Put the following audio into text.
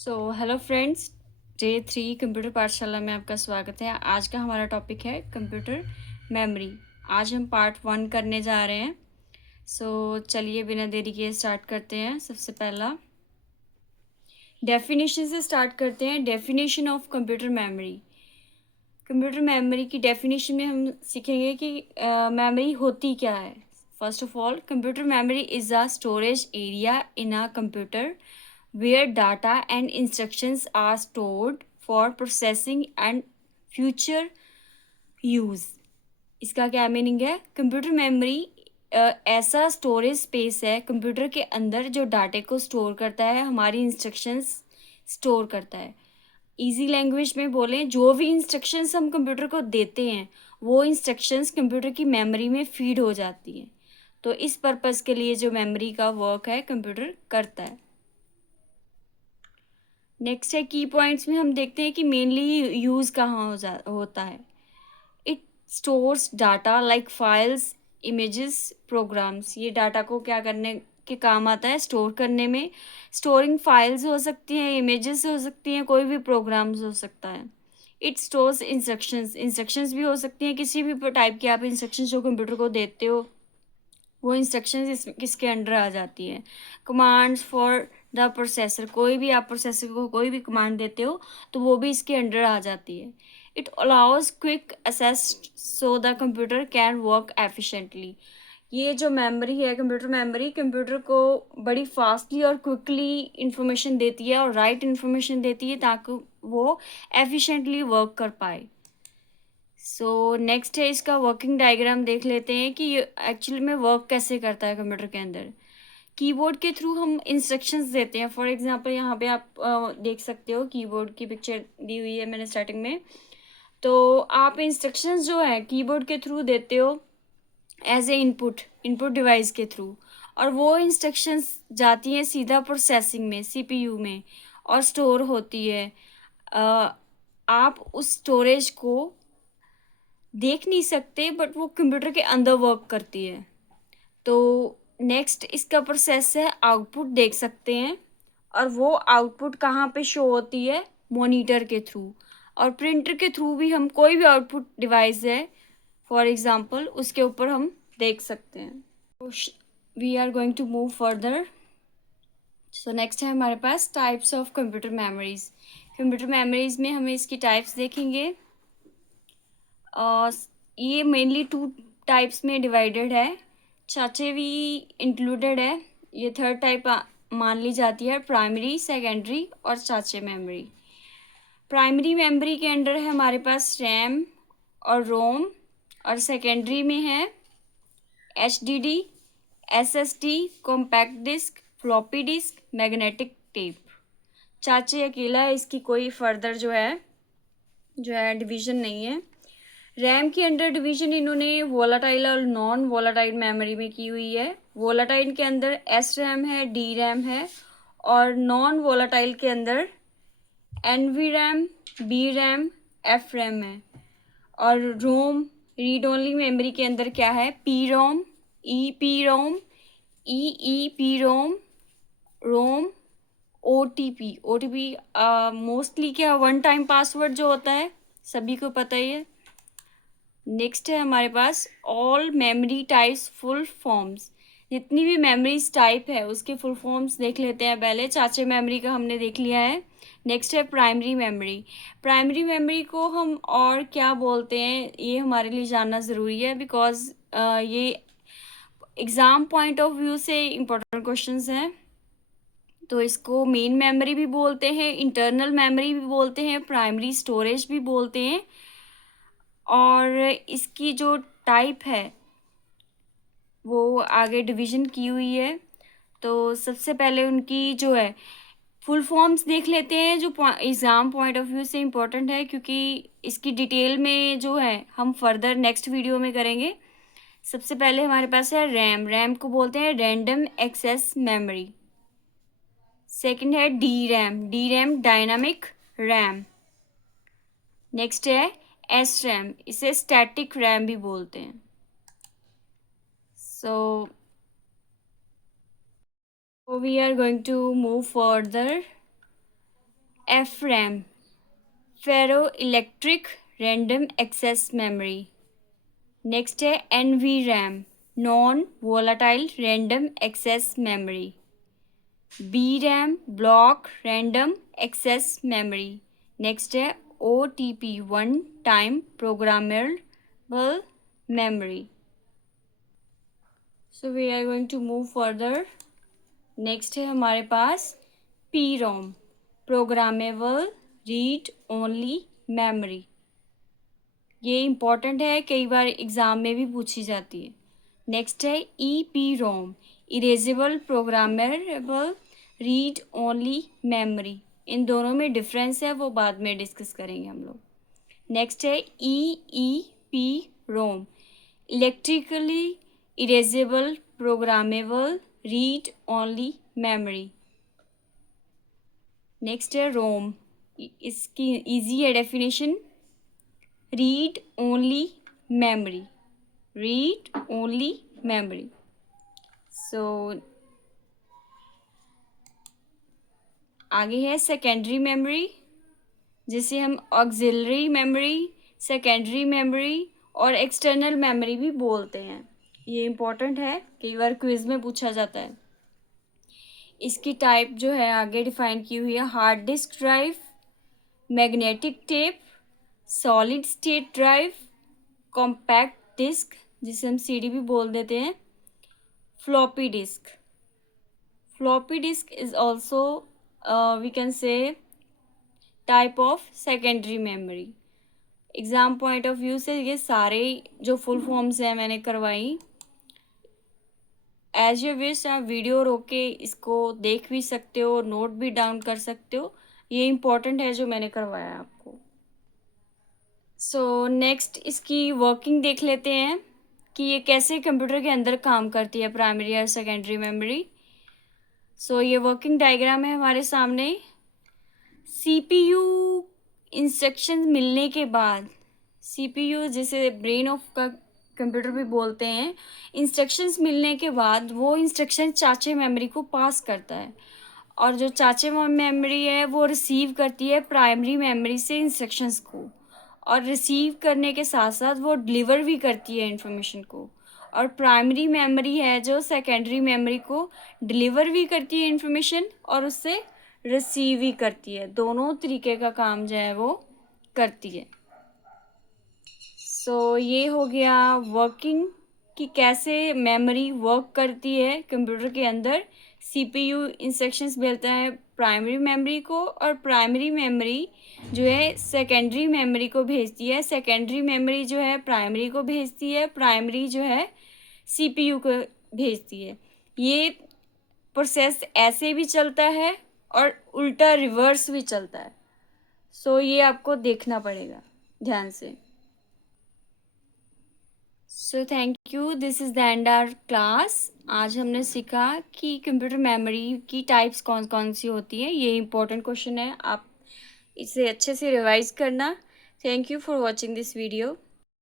Hello friends, day 3 computer पाठशाला में आपका स्वागत है। आज का हमारा टॉपिक है कंप्यूटर मेमोरी। आज हम पार्ट 1 करने जा रहे हैं। चलिए बिना देरी किए स्टार्ट करते हैं। सबसे पहला डेफिनेशन से स्टार्ट करते हैं। Definition of computer memory. Computer memory की डेफिनेशन में हम सीखेंगे कि मेमोरी होती क्या है। First of all, computer memory is a storage area in a computer where data and instructions are stored for processing and future use। इसका क्या मीनिंग है? कंप्यूटर मेमोरी ऐसा स्टोरेज स्पेस है कंप्यूटर के अंदर जो डाटे को स्टोर करता है, हमारी इंस्ट्रक्शंस स्टोर करता है। इजी लैंग्वेज में बोलें, जो भी इंस्ट्रक्शंस हम कंप्यूटर को देते हैं वो इंस्ट्रक्शंस कंप्यूटर की मेमोरी में फीड हो जाती हैं। तो इस पर्पज़ के लिए जो मेमोरी का वर्क है कंप्यूटर करता है। नेक्स्ट है की पॉइंट्स में हम देखते हैं कि मेनली यूज़ कहाँ होता है। It stores data like files, images, programs. ये डाटा को क्या करने के काम आता है? स्टोर करने में। स्टोरिंग फाइल्स हो सकती हैं, इमेजेस हो सकती हैं, कोई भी प्रोग्राम्स हो सकता है। इट स्टोर्स इंस्ट्रक्शंस भी हो सकती हैं, किसी भी टाइप की आप इंस्ट्रक्शंस जो कंप्यूटर को देते हो वो इंस्ट्रक्शंस किसके अंडर आ जाती हैं? Commands for the processor. कोई भी आप प्रोसेसर को कोई भी कमांड देते हो तो वो भी इसके अंडर आ जाती है। It allows quick access so the computer can work efficiently. ये जो मेमोरी है कंप्यूटर मेमोरी, कंप्यूटर को बड़ी फास्टली और क्विकली इंफॉर्मेशन देती है और राइट इंफॉर्मेशन देती है ताकि वो एफिशिएंटली वर्क कर पाए। नेक्स्ट है इसका वर्किंग डायग्राम देख लेते हैं कि एक्चुअली में वर्क कैसे करता है कंप्यूटर के अंदर। कीबोर्ड के थ्रू हम इंस्ट्रक्शंस देते हैं। फॉर एग्जांपल यहाँ पे आप देख सकते हो कीबोर्ड की पिक्चर दी हुई है मैंने स्टार्टिंग में। तो आप इंस्ट्रक्शंस जो है कीबोर्ड के थ्रू देते हो एज ए इनपुट डिवाइस के थ्रू, और वो इंस्ट्रक्शंस जाती हैं सीधा प्रोसेसिंग में, सीपीयू में, और स्टोर होती है। आप उस स्टोरेज को देख नहीं सकते बट वो कंप्यूटर के अंदर वर्क करती है। तो नेक्स्ट इसका प्रोसेस है आउटपुट देख सकते हैं, और वो आउटपुट कहाँ पे शो होती है? मॉनिटर के थ्रू। और प्रिंटर के थ्रू भी हम कोई भी आउटपुट डिवाइस है फॉर एग्जांपल उसके ऊपर हम देख सकते हैं। We are going to move further. Next है हमारे पास types of computer memories. Computer memories में हमें इसकी टाइप्स देखेंगे। ये मेनली 2 टाइप्स में डिवाइडेड है। चाचे भी इंक्लूडेड है। ये थर्ड टाइप मान ली जाती है, प्राइमरी, सेकेंडरी और चाचे मेमोरी। प्राइमरी मेमोरी के अंडर है हमारे पास रैम और रोम, और सेकेंडरी में है HDD, SSD, compact disk, floppy disk, magnetic tape. चाचे अकेला है, इसकी कोई फर्दर जो है डिवीजन नहीं है। रैम के अंडर डिवीजन इन्होंने वोलाटाइल और नॉन वोलाटाइल मेमोरी में की हुई है। वोलाटाइल के अंदर एस रैम है, डी रैम है, और नॉन वोलाटाइल के अंदर N V RAM, B RAM, F RAM है। और रोम रीड ओनली मेमोरी के अंदर क्या है? P ROM, E P ROM, E P ROM, ROM, O T P mostly क्या वन टाइम पासवर्ड जो होता है सभी को पता ही है। नेक्स्ट है हमारे पास all memory types full forms. जितनी भी मेमोरीज टाइप है उसके फुल फॉर्म्स देख लेते हैं पहले। चाचे मेमोरी का हमने देख लिया है। नेक्स्ट है प्राइमरी मेमोरी। प्राइमरी मेमोरी को हम और क्या बोलते हैं ये हमारे लिए जानना ज़रूरी है, बिकॉज ये एग्ज़ाम पॉइंट ऑफ व्यू से इम्पोर्टेंट क्वेश्चंस हैं। तो इसको मेन मेमोरी भी बोलते हैं, इंटरनल मेमोरी भी बोलते हैं, प्राइमरी स्टोरेज भी बोलते हैं। और इसकी जो टाइप है वो आगे डिवीज़न की हुई है। तो सबसे पहले उनकी जो है फुल फॉर्म्स देख लेते हैं जो एग्ज़ाम पॉइंट ऑफ व्यू से इम्पोर्टेंट है, क्योंकि इसकी डिटेल में जो है हम फर्दर नेक्स्ट वीडियो में करेंगे। सबसे पहले हमारे पास है रैम। रैम को बोलते हैं रैंडम एक्सेस मेमोरी। सेकंड है D RAM dynamic RAM. Next है एस रैम, इसे स्टैटिक रैम भी बोलते हैं। So we are going to move further. F RAM, ferro electric random access memory. Next है N V RAM, non volatile random access memory. B RAM, block random access memory. Next है O T P, one time programmable memory. So we are going to move further. Next है हमारे पास P ROM, programmable read only memory. ये important है, कई बार exam में भी पूछी जाती है। नेक्स्ट है E P ROM, erasable programmable read only memory. इन दोनों में डिफरेंस है, वो बाद में डिस्कस करेंगे हम लोग। नेक्स्ट है E P ROM, electrically erasable programmable read only memory. Next है रोम, इसकी इजी है definition, read only memory, read only memory. So आगे है सेकेंडरी मेमोरी, जिसे हम ऑक्सिलरी मेमोरी, सेकेंडरी मेमोरी और एक्सटर्नल मेमोरी भी बोलते हैं। ये इम्पोर्टेंट है, कई बार क्विज में पूछा जाता है। इसकी टाइप जो है आगे डिफाइन की हुई है, hard disk drive, magnetic tape, solid state drive, compact disk जिसे हम सीडी भी बोल देते हैं, floppy disk. Floppy disk is also we can say type of secondary memory. Exam point of view से ये सारे जो फुल फॉर्म्स हैं मैंने करवाई। एज यू विश, आप वीडियो रोक के इसको देख भी सकते हो, नोट भी डाउन कर सकते हो। ये इम्पोर्टेंट है जो मैंने करवाया आपको। सो नेक्स्ट इसकी वर्किंग देख लेते हैं कि ये कैसे कंप्यूटर के अंदर काम करती है, प्राइमरी और सेकेंडरी मेमोरी। सो ये वर्किंग डायग्राम है हमारे सामने। सीपीयू इंस्ट्रक्शंस मिलने के बाद, सीपीयू जिसे ब्रेन ऑफ का कंप्यूटर भी बोलते हैं, इंस्ट्रक्शंस मिलने के बाद वो इंस्ट्रक्शन चाचे मेमोरी को पास करता है, और जो चाचे मेमोरी है वो रिसीव करती है प्राइमरी मेमोरी से इंस्ट्रक्शंस को, और रिसीव करने के साथ साथ वो डिलीवर भी करती है इंफॉर्मेशन को। और प्राइमरी मेमोरी है जो सेकेंडरी मेमोरी को डिलीवर भी करती है इंफॉर्मेशन और उससे रिसीव भी करती है। दोनों तरीके का काम जो है वो करती है। सो ये हो गया वर्किंग कि कैसे मेमोरी वर्क करती है कंप्यूटर के अंदर। सीपीयू इंस्ट्रक्शंस भेजता है प्राइमरी मेमोरी को, और प्राइमरी मेमोरी जो है सेकेंडरी मेमोरी को भेजती है, सेकेंडरी मेमोरी जो है प्राइमरी को भेजती है, प्राइमरी जो है सीपीयू को भेजती है। ये प्रोसेस ऐसे भी चलता है और उल्टा रिवर्स भी चलता है। सो ये आपको देखना पड़ेगा ध्यान से। So thank you, this is the end our class. आज हमने सीखा कि कंप्यूटर मेमोरी की टाइप्स कौन कौन सी होती हैं। ये इंपॉर्टेंट क्वेश्चन है, आप इसे अच्छे से रिवाइज करना। Thank you for watching this video.